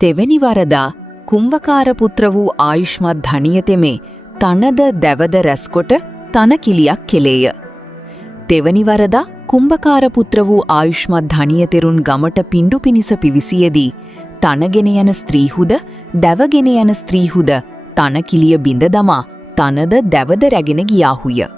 තෙවැනි වරදා කුම්භකාරපුත්‍ර වූ ආයුෂ්මත් ධනියතෙමේ තනද දැවද රැස්කොට තනකිලියක් කෙලේය. තෙවැනි වරදා කුම්භකාරපුත්‍ර වූ ආයුෂ්මත් ධනියතෙරුන් ගමට පිණ්ඩු පිණිස පිවිසියදී තනගෙන යන ස්ත්‍රීහුද දැවගෙන යන ස්ත්‍රීහුද තනකිලිය බිඳ දමා තනද දැවද රැගෙන ගියාහුය.